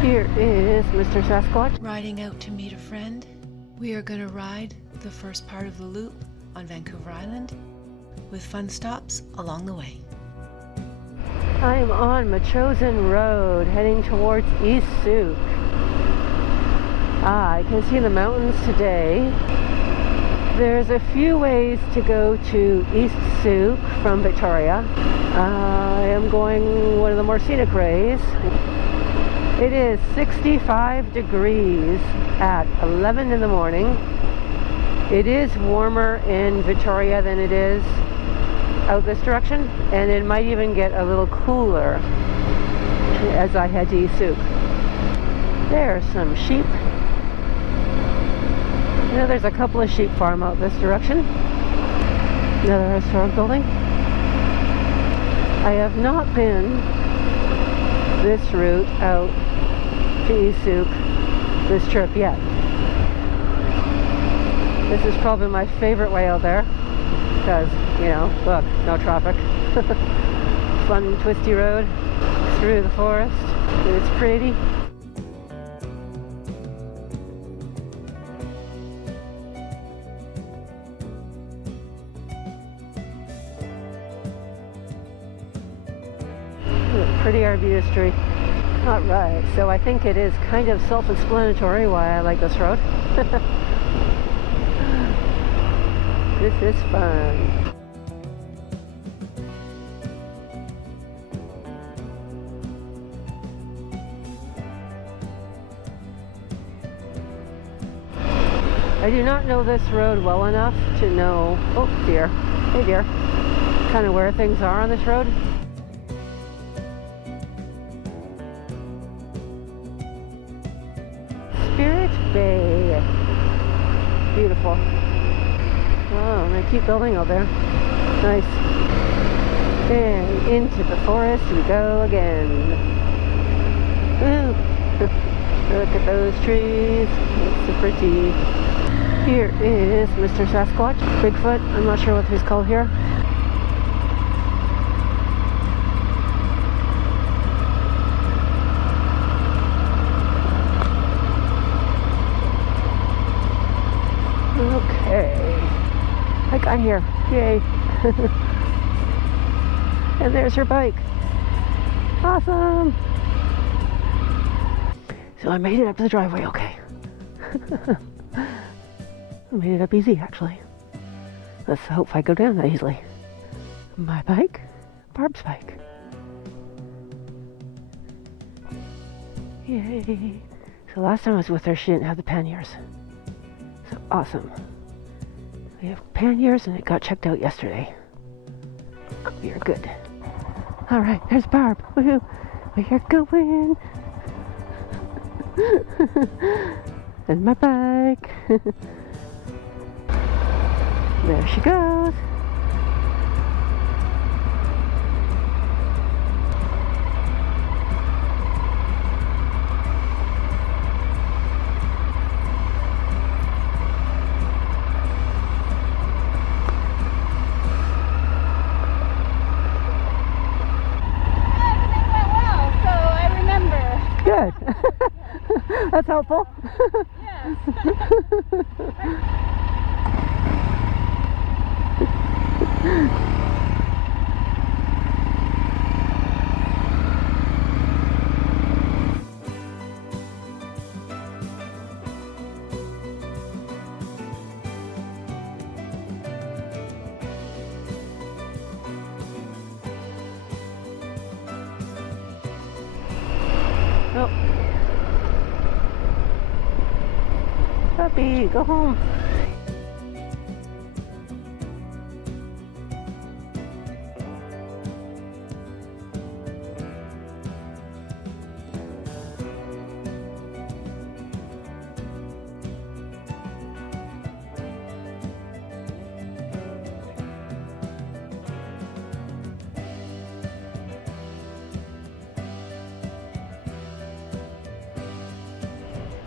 Here is Mr. Sasquatch. Riding out to meet a friend. We are going to ride the first part of the loop on Vancouver Island with fun stops along the way. I'm on my chosen road heading towards East Sooke. I can see the mountains today. There's a few ways to go to East Sooke from Victoria. I am going one of the more scenic ways. It is 65 degrees at 11 in the morning. It is warmer in Victoria than it is out this direction, and it might even get a little cooler as I head to East Sooke. There's some sheep. You know, there's a couple of sheep farm out this direction. Another historic building. I have not been this route out to East Sooke this trip yet. This is probably my favorite way out there because, you know, look, no traffic. Fun twisty road through the forest. It's pretty. Pretty arbustory. Alright, so I think it is kind of self-explanatory why I like this road. This is fun. I do not know this road well enough to know, oh dear, hey dear, kind of where things are on this road. Bay. Beautiful. Oh, and they keep building out there. Nice. And into the forest we go again. Woo. Look at those trees. It's so pretty. Here is Mr. Sasquatch. Bigfoot. I'm not sure what he's called here. Okay, I got here, yay. And there's her bike. Awesome. So I made it up to the driveway, okay. I made it up easy, actually. Let's hope I go down that easily. My bike, Barb's bike. Yay. So last time I was with her, she didn't have the panniers. So awesome. We have panniers and it got checked out yesterday. We are good. Alright, there's Barb. Woohoo! We are going. And my bike. There she goes. Good. That's helpful. Yes. Oh. Puppy, go home.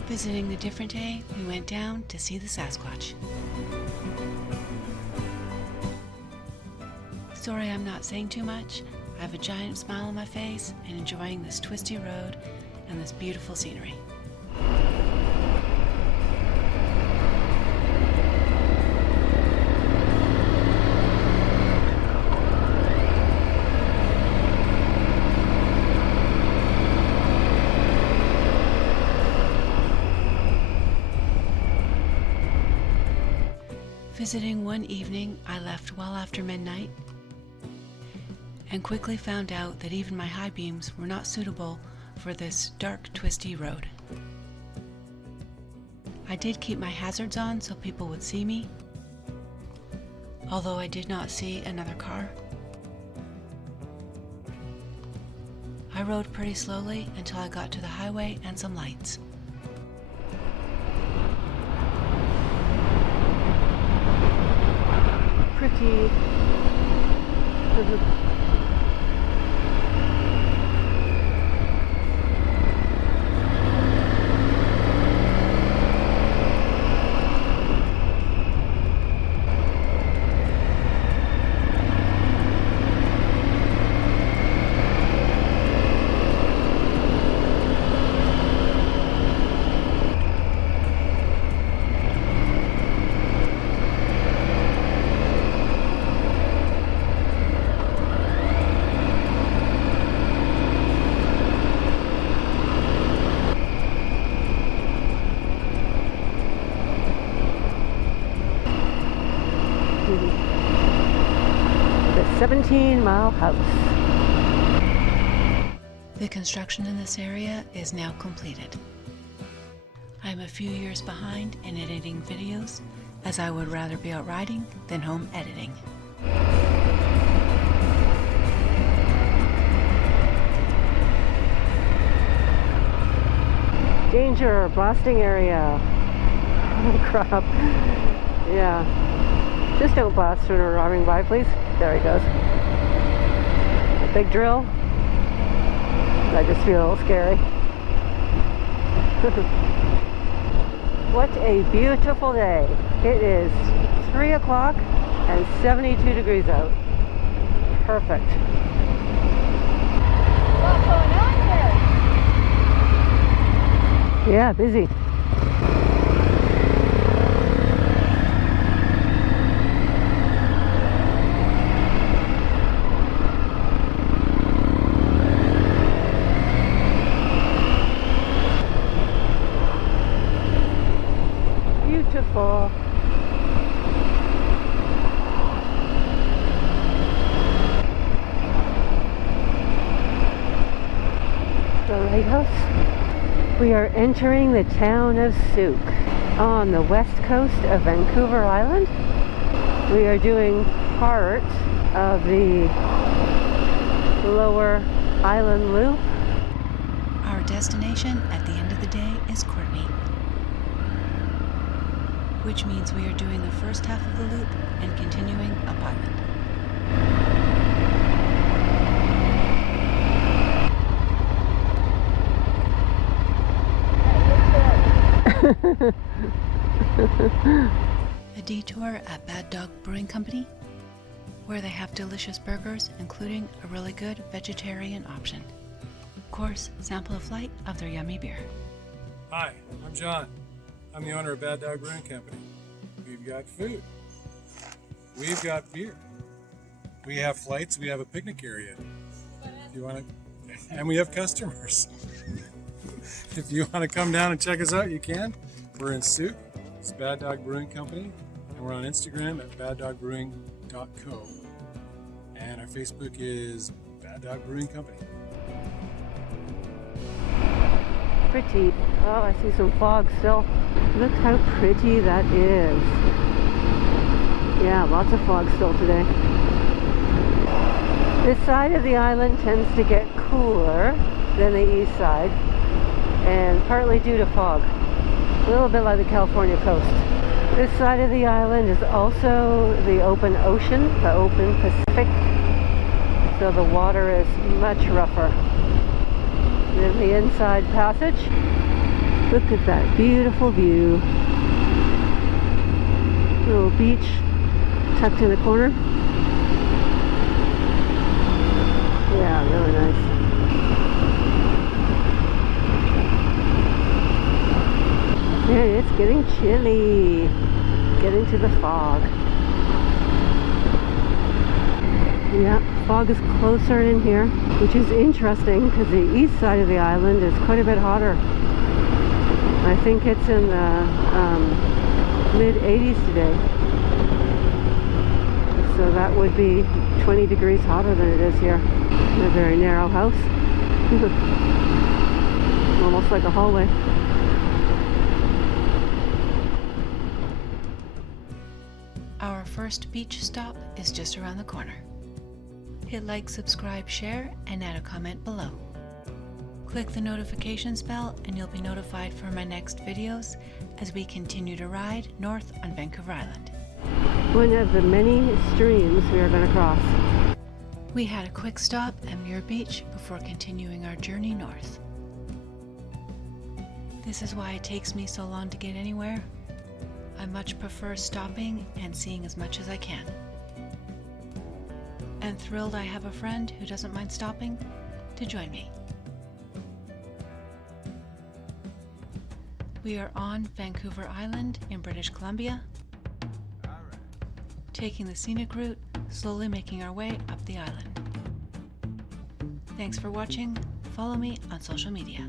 Visiting a different day, we went down to see the Sasquatch. Sorry I'm not saying too much. I have a giant smile on my face and enjoying this twisty road and this beautiful scenery. Visiting one evening, I left well after midnight and quickly found out that even my high beams were not suitable for this dark, twisty road. I did keep my hazards on so people would see me, although I did not see another car. I rode pretty slowly until I got to the highway and some lights. Pretty. The 17-mile house. The construction in this area is now completed. I'm a few years behind in editing videos, as I would rather be out riding than home editing. Danger, blasting area. Oh crap. Yeah. Just don't blast when we're driving by, please. There he goes. A big drill. I just feel a little scary. What a beautiful day. It is 3 o'clock and 72 degrees out. Perfect. What's going on here? Yeah, busy. Beautiful. The lighthouse. We are entering the town of Sooke on the west coast of Vancouver Island. We are doing part of the lower island loop. Our destination at the end of the day is Courtney, which means we are doing the first half of the loop and continuing up island. A detour at Bad Dog Brewing Company, where they have delicious burgers, including a really good vegetarian option. Of course, sample a flight of their yummy beer. Hi, I'm John. I'm the owner of Bad Dog Brewing Company. We've got food. We've got beer. We have flights. We have a picnic area. If you want to, and we have customers. If you want to come down and check us out, you can. We're in Sooke. It's Bad Dog Brewing Company, and we're on Instagram at baddogbrewing.co. And our Facebook is Bad Dog Brewing Company. Pretty. Oh, I see some fog still. Look how pretty that is. Yeah, lots of fog still today. This side of the island tends to get cooler than the east side, and partly due to fog. A little bit like the California coast. This side of the island is also the open ocean, the open Pacific, so the water is much rougher than the inside passage. Look at that beautiful view. Little beach tucked in the corner. Yeah, really nice. it's getting chilly. Get into the fog. Yeah, fog is closer in here, which is interesting because the east side of the island is quite a bit hotter. I think it's in the mid 80s today. So that would be 20 degrees hotter than it is here. In a very narrow house. Almost like a hallway. Our first beach stop is just around the corner. Hit like, subscribe, share, and add a comment below. Click the notifications bell and you'll be notified for my next videos as we continue to ride north on Vancouver Island. One of the many streams we are going to cross. We had a quick stop at Muir Beach before continuing our journey north. This is why it takes me so long to get anywhere. I much prefer stopping and seeing as much as I can. And thrilled I have a friend who doesn't mind stopping to join me. We are on Vancouver Island in British Columbia, taking the scenic route, slowly making our way up the island. Thanks for watching. Follow me on social media.